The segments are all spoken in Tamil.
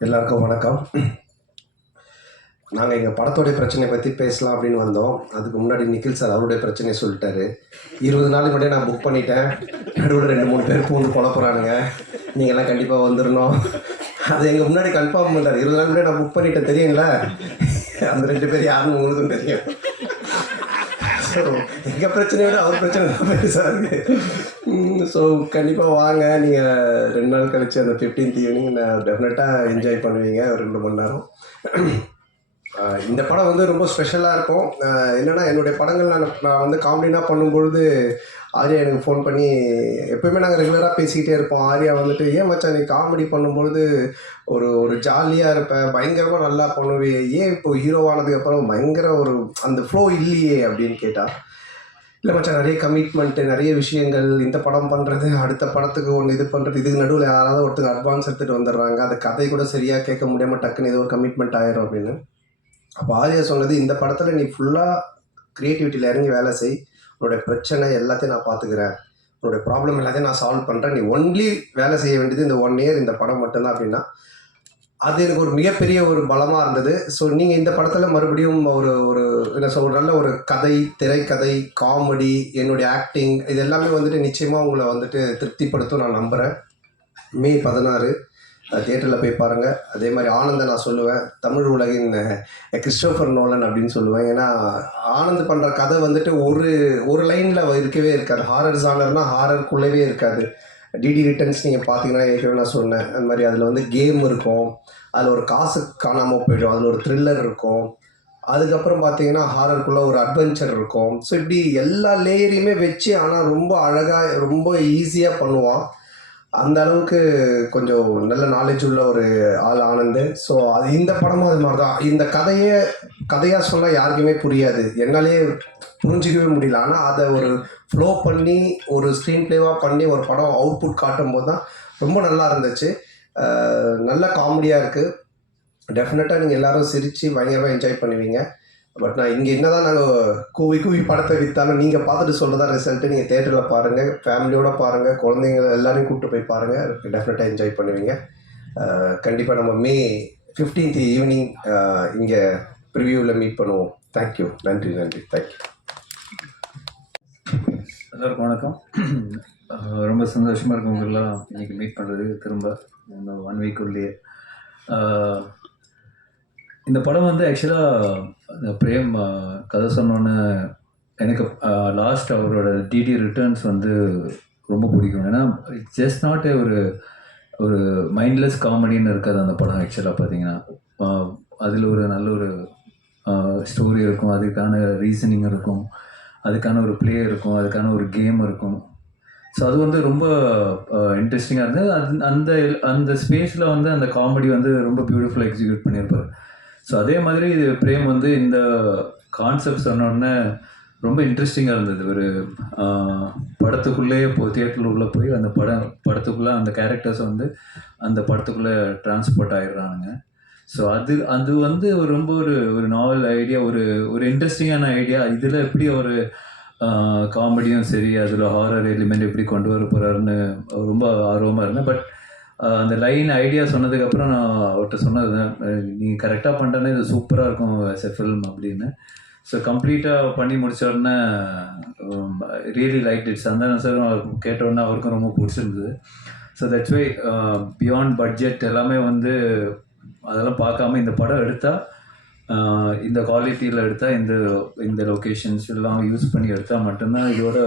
எல்லாருக்கும் வணக்கம். நாங்கள் எங்கள் படத்தோடைய பிரச்சனையை பற்றி பேசலாம் அப்படின்னு வந்தோம். அதுக்கு முன்னாடி நிக்கில் சார் அவருடைய பிரச்சனையை சொல்லிட்டாரு. 20 நாளுக்கு முன்னாடியே நான் புக் பண்ணிட்டேன். நடுவில் 2-3 பேர் பூந்து குழப்புறானுங்க. நீங்கள்லாம் கண்டிப்பாக வந்துடணும். அது எங்கள் முன்னாடி கன்ஃபார்ம் பண்ணுறாரு. 20 நாள் முன்னாடி நான் புக் பண்ணிட்டேன் தெரியுங்களா? அந்த 2 பேர் யாருன்னு உங்களுக்கும் தெரியும். ஸோ எங்கள் பிரச்சனையை விட அவர் பிரச்சனை தான் பெருசாக இருக்குது. ஸோ கண்டிப்பாக வாங்க. நீங்கள் 2 நாள் கழிச்சு அந்த 15th ஈவினிங் நான் டெஃபினட்டாக என்ஜாய் பண்ணுவீங்க. ஒரு 2 மணி நேரம். இந்த படம் வந்து ரொம்ப ஸ்பெஷலாக இருக்கும். என்னென்னா என்னுடைய படங்கள் நான் வந்து காமெடினாக பண்ணும்பொழுது ஆர்யா எனக்கு ஃபோன் பண்ணி, எப்போயுமே நாங்கள் ரெகுலராக பேசிக்கிட்டே இருப்போம். ஆர்யா வந்துட்டு, ஏன் மச்சான் நீ காமெடி பண்ணும்பொழுது ஒரு ஒரு ஜாலியாக இருப்பேன், பயங்கரமாக நல்லா பண்ணுவே, ஏன் இப்போ ஹீரோவானதுக்கப்புறம் பயங்கர ஒரு அந்த ஃப்ளோ இல்லையே அப்படின்னு கேட்டால், இல்லை மச்சான் நிறைய கமிட்மெண்ட்டு, நிறைய விஷயங்கள், இந்த படம் பண்ணுறது, அடுத்த படத்துக்கு ஒன்று இது பண்ணுறது, இதுக்கு நடுவில் யாராவது ஒருத்தங்க அட்வான்ஸ் எடுத்துகிட்டு வந்துடுறாங்க, அது கதை கூட சரியாக கேட்க முடியாமல் டக்குன்னு ஏதோ ஒரு கமிட்மெண்ட் ஆயிரும் அப்படின்னு. அப்போ ஆர்யா சொன்னது, இந்த படத்தில் நீ ஃபுல்லாக க்ரியேட்டிவிட்டியில் இறங்கி வேலை செய், உன்னோடைய பிரச்சனை எல்லாத்தையும் நான் பார்த்துக்கிறேன், உன்னோடைய ப்ராப்ளம் எல்லாத்தையும் நான் சால்வ் பண்ணுறேன், நீ ஒன்லி வேலை செய்ய வேண்டியது இந்த 1 இயர் இந்த படம் மட்டும்தான் அப்படின்னா, அது எனக்கு ஒரு மிகப்பெரிய ஒரு பலமாக இருந்தது. ஸோ நீங்கள் இந்த படத்தில் மறுபடியும் ஒரு ஒரு என்ன சொல்ற நல்ல ஒரு கதை, திரைக்கதை, காமெடி, என்னுடைய ஆக்டிங், இது எல்லாமே வந்துட்டு நிச்சயமாக உங்களை வந்துட்டு திருப்திப்படுத்தும் நான் நம்புகிறேன். மே 16 தியேட்டரில் போய் பாருங்கள். அதே மாதிரி ஆனந்தை நான் சொல்லுவேன், தமிழ் உலகின் கிறிஸ்டோஃபர் நோலன் அப்படின்னு சொல்லுவேன். ஏன்னா ஆனந்த் பண்ணுற கதை வந்துட்டு ஒரு ஒரு லைனில் இருக்கவே இருக்காது. ஹாரர் ஜானர்னால் ஹாரருக்குள்ளவே இருக்காது. டிடி ரிட்டர்ன்ஸ் நீங்கள் பார்த்தீங்கன்னா ஏற்கனவே நான் சொன்னேன், அந்த மாதிரி அதில் வந்து கேம் இருக்கும், அதில் ஒரு காசு காணாமல் போய்டும், அதில் ஒரு த்ரில்லர் இருக்கும், அதுக்கப்புறம் பார்த்தீங்கன்னா ஹாரருக்குள்ளே ஒரு அட்வென்ச்சர் இருக்கும். ஸோ இப்படி எல்லா லேயரையுமே வச்சு ஆனால் ரொம்ப அழகாக ரொம்ப ஈஸியாக பண்ணுவான். அந்த அளவுக்கு கொஞ்சம் நல்ல நாலேஜ் உள்ள ஒரு ஆள் ஆனந்து. ஸோ அது இந்த படமும் அது மாதிரி தான். இந்த கதையாக சொன்னால் யாருக்குமே புரியாது, என்னாலே புரிஞ்சிக்கவே முடியல. ஆனால் அதை ஒரு ஃப்ளோ பண்ணி ஒரு ஸ்க்ரீன் ப்ளேவாக பண்ணி ஒரு படம் அவுட்புட் காட்டும் போது தான் ரொம்ப நல்லா இருந்துச்சு. நல்ல காமெடியாக இருக்குது. டெஃபினட்டாக நீங்கள் எல்லோரும் சிரித்து பயங்கரமாக என்ஜாய் பண்ணுவீங்க. பட் நான் இங்கே என்ன தான் நாங்கள் கூவி படத்தை விற்றாலும் நீங்கள் பார்த்துட்டு சொல்கிறதா ரிசல்ட்டு. நீங்கள் தேட்டரில் பாருங்கள், ஃபேமிலியோடு பாருங்கள், குழந்தைங்க எல்லாரையும் கூப்பிட்டு போய் பாருங்கள், டெஃபினட்டாக என்ஜாய் பண்ணுவீங்க. கண்டிப்பாக நம்ம மே 15th ஈவினிங் இங்கே ப்ரிவியூவில் மீட் பண்ணுவோம். தேங்க்யூ. நன்றி. தேங்க்யூ. எல்லாருக்கும் வணக்கம். ரொம்ப சந்தோஷமாக இருக்கும் உங்களெலாம் இன்றைக்கி மீட் பண்ணுறது திரும்ப இந்த 1 வீக்குள்ளேயே. இந்த படம் வந்து ஆக்சுவலாக பிரேம் கதை சொன்னோன்னே எனக்கு லாஸ்ட் அவரோட டிடி ரிட்டர்ன்ஸ் வந்து ரொம்ப பிடிக்கும். ஏன்னா இட்ஸ் ஜஸ்ட் நாட் ஒரு ஒரு மைண்ட்லெஸ் காமெடின்னு இருக்காது அந்த படம். ஆக்சுவலாக பார்த்தீங்கன்னா அதில் ஒரு நல்ல ஒரு ஸ்டோரி இருக்கும், அதுக்கான ரீசனிங் இருக்கும், அதுக்கான ஒரு ப்ளே இருக்கும், அதுக்கான ஒரு கேம் இருக்கும். ஸோ அது வந்து ரொம்ப இன்ட்ரெஸ்டிங்காக இருந்தது. அந்த அந்த ஸ்பேஸில் வந்து அந்த காமெடி வந்து ரொம்ப பியூட்டிஃபுல்லாக எக்ஸிக்யூட் பண்ணியிருப்பார். ஸோ அதே மாதிரி பிரேம் வந்து இந்த கான்செப்ட் சொன்னோடனே ரொம்ப இன்ட்ரெஸ்டிங்காக இருந்தது. ஒரு படத்துக்குள்ளேயே தியேட்டரில் உள்ளே போய் அந்த படத்துக்குள்ளே அந்த கேரக்டர்ஸ் வந்து அந்த படத்துக்குள்ளே ட்ரான்ஸ்போர்ட் ஆகிடுறானுங்க. ஸோ அது வந்து ரொம்ப ஒரு நாவல் ஐடியா, ஒரு இன்ட்ரெஸ்டிங்கான ஐடியா. இதில் எப்படி ஒரு காமெடியும் சரி, அதில் ஹாரர் எலிமெண்ட் எப்படி கொண்டு வர போகிறாருன்னு ரொம்ப ஆர்வமாக இருந்தேன். பட் அந்த லைன் ஐடியா சொன்னதுக்கப்புறம் நான் அவர்கிட்ட சொன்னது, நீங்கள் கரெக்டாக பண்ணிட்டேன்னா இது சூப்பராக இருக்கும் ஆஸ் எ ஃபில்ம் அப்படின்னு. ஸோ கம்ப்ளீட்டாக பண்ணி முடித்த உடனே really like it. Santhanam sir கேட்ட உடனே அவருக்கும் ரொம்ப பிடிச்சிருந்தது. So that's why beyond budget எல்லாமே வந்து அதெல்லாம் பார்க்காம இந்த படம் எடுத்தால், இந்த குவாலிட்டியில் எடுத்தால், இந்த லொக்கேஷன்ஸ் எல்லாம் யூஸ் பண்ணி எடுத்தால் மட்டும்தான் இதோட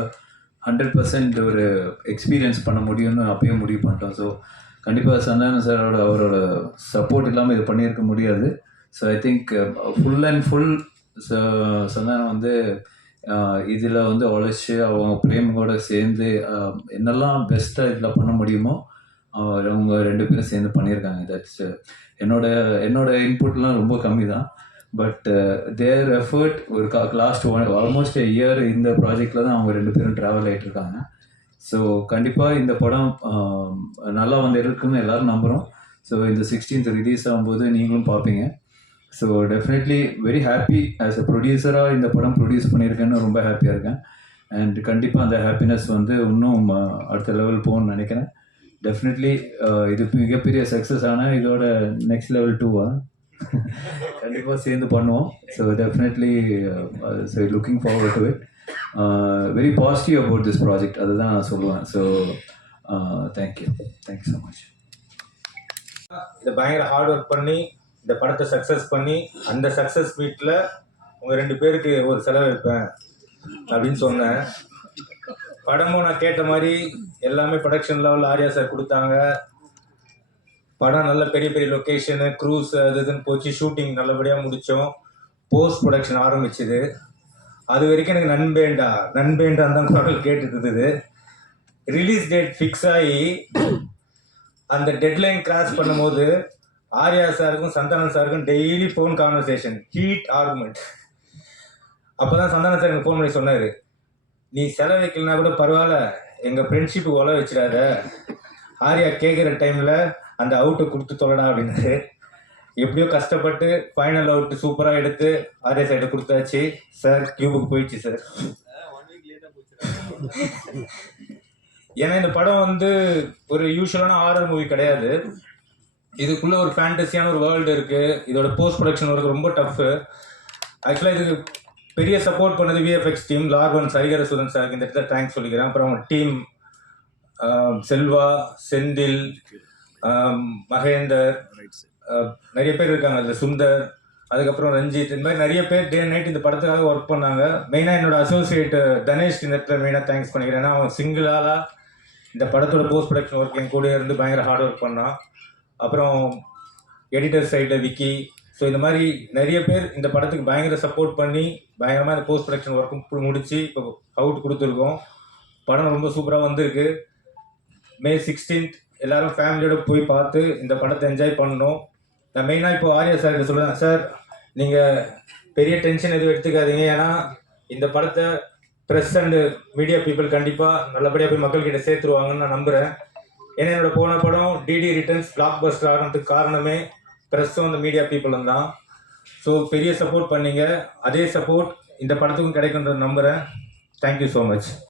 100% ஒரு எக்ஸ்பீரியன்ஸ் பண்ண முடியும்னு அப்பயே முடிவு பண்ணிட்டோம். ஸோ கண்டிப்பாக சந்தானம் சாரோட அவரோட சப்போர்ட் இல்லாமல் இது பண்ணியிருக்க முடியாது. So I think full and full Santhanam வந்து இதில் வந்து உழைச்சி அவங்க பிரேமோட சேர்ந்து என்னெல்லாம் பெஸ்ட்டாக இதில் பண்ண முடியுமோ அவங்க 2 பேரும் சேர்ந்து பண்ணியிருக்காங்க. தட்ஸ் என்னோட இன்புட்லாம் ரொம்ப கம்மி தான். பட் தேர் எஃபர்ட் ஒரு லாஸ்ட் ஆல்மோஸ்ட் இயர் இந்த ப்ராஜெக்டில் தான் அவங்க 2 பேரும் ட்ராவல் ஆகிட்டு இருக்காங்க. ஸோ கண்டிப்பாக இந்த படம் நல்லா வந்து இருக்குன்னு எல்லோரும் நம்புகிறோம். ஸோ இந்த 16th ரிலீஸ் ஆகும்போது நீங்களும் பார்ப்பீங்க. So definitely very happy as a ப்ரொடியூசராக இந்த படம் ப்ரொடியூஸ் பண்ணியிருக்கேன்னு ரொம்ப ஹாப்பியாக இருக்கேன். அண்ட் கண்டிப்பாக அந்த ஹாப்பினஸ் வந்து இன்னும் அடுத்த லெவல் போகணும்னு நினைக்கிறேன். டெஃபினெட்லி இது மிகப்பெரிய சக்ஸஸ் ஆனால் இதோட நெக்ஸ்ட் லெவல் 2 கண்டிப்பாக சேர்ந்து பண்ணுவோம். So definitely so looking forward to it. Very positive about this project அதுதான் நான் சொல்லுவேன். So thank you so much. இதை பயங்கர ஹார்ட் ஒர்க் பண்ணி இந்த படத்தை சக்ஸஸ் பண்ணி அந்த சக்ஸஸ் மீட்டில் உங்கள் 2 பேருக்கு ஒரு செலவு வைப்பேன் அப்படின்னு சொன்னேன். படமும் நான் கேட்ட மாதிரி எல்லாமே ப்ரொடக்ஷன் லெவலில் ஆர்யா சார் கொடுத்தாங்க. படம் நல்ல பெரிய பெரிய லொக்கேஷனு க்ரூஸ் அது இதுன்னு போச்சு. ஷூட்டிங் நல்லபடியாக முடித்தோம். போஸ்ட் ப்ரொடக்ஷன் ஆரம்பிச்சுது. அது வரைக்கும் எனக்கு நண்பேண்டான் தான் குரல் கேட்டுட்டு இருந்தது. ரிலீஸ் டேட் ஃபிக்ஸ் ஆகி அந்த டெட்லைன் கிராஸ் பண்ணும்போது ஆர்யா சாருக்கும் சந்தானம் சாருக்கும் daily phone conversation, heat argument. அப்போ தான் சந்தானம் சார் எனக்கு ஃபோன் பண்ணி சொன்னார், நீ செலவு வைக்கலனா கூட பரவாயில்ல, எங்கள் ஃப்ரெண்ட்ஷிப்புக்கு உழ வச்சிடாத, ஆர்யா கேட்குற டைமில் அந்த அவுட்டை கொடுத்து தொலைடா அப்படின்னாரு. எப்படியோ கஷ்டப்பட்டு ஃபைனல் அவுட்டு சூப்பராக எடுத்து ஆர்யா சைடை கொடுத்தாச்சு. சார் கியூபுக்கு போயிடுச்சு சார். ஏன்னா இந்த படம் வந்து ஒரு யூஸ்வலான ஹாரர் மூவி கிடையாது. இதுக்குள்ள ஒரு ஃபேண்டசியான ஒரு வேர்ல்டு இருக்குது. இதோட போஸ்ட் ப்ரொடக்ஷன் ஒர்க் ரொம்ப டஃப்பு. ஆக்சுவலாக இதுக்கு பெரிய சப்போர்ட் பண்ணது விஎஃப்எக்ஸ் டீம், லார்வன் சரிகர சுதன் சாருக்கு இந்த இடத்துல தேங்க்ஸ் சொல்லிக்கிறேன். அப்புறம் அவங்க டீம் செல்வா, செந்தில், மகேந்தர், நிறைய பேர் இருக்காங்க அதில், சுந்தர், அதுக்கப்புறம் ரஞ்சித், இந்த மாதிரி நிறைய பேர் டே நைட் இந்த படத்துக்காக ஒர்க் பண்ணாங்க. மெயினாக என்னோட அசோசியேட் தனேஷ் இந்த இடத்துல மெயினாக தேங்க்ஸ் பண்ணிக்கிறேன். ஏன்னா அவன் சிங்கிளாக இந்த படத்தோட போஸ்ட் ப்ரொடக்ஷன் ஒர்க் என் கூட இருந்து பயங்கர ஹார்ட் ஒர்க் பண்ணான். அப்புறம் எடிட்டர் சைடில் விக்கி. ஸோ இந்த மாதிரி நிறைய பேர் இந்த படத்துக்கு பயங்கர சப்போர்ட் பண்ணி பயங்கரமாக இந்த போஸ்ட் ப்ரொடக்ஷன் ஒர்க்கும் முடித்து இப்போ அவுட் கொடுத்துருக்கோம். படம் ரொம்ப சூப்பராக வந்திருக்கு. May 16th எல்லோரும் ஃபேமிலியோடு போய் பார்த்து இந்த படத்தை என்ஜாய் பண்ணணும். நான் மெயினாக இப்போ ஆர்யா சார் சொல்லுவேன், சார் நீங்கள் பெரிய டென்ஷன் எதுவும் எடுத்துக்காதீங்க. ஏன்னா இந்த படத்தை ப்ரெஸ் அண்டு மீடியா பீப்புள் கண்டிப்பாக நல்லபடியாக போய் மக்கள்கிட்ட சேர்த்துருவாங்கன்னு நான் நம்புகிறேன். ஏன்னா என்னோட போன படம் டிடி ரிட்டர்ன்ஸ் பிளாக் பஸ்டர் ஆகிறதுக்கு காரணமே ப்ரெஸ்ஸும் அந்த மீடியா பீப்புளும் தான். ஸோ பெரிய சப்போர்ட் பண்ணீங்க. அதே சப்போர்ட் இந்த படத்துக்கும் கிடைக்குன்றது நம்புகிறேன். Thank you so much.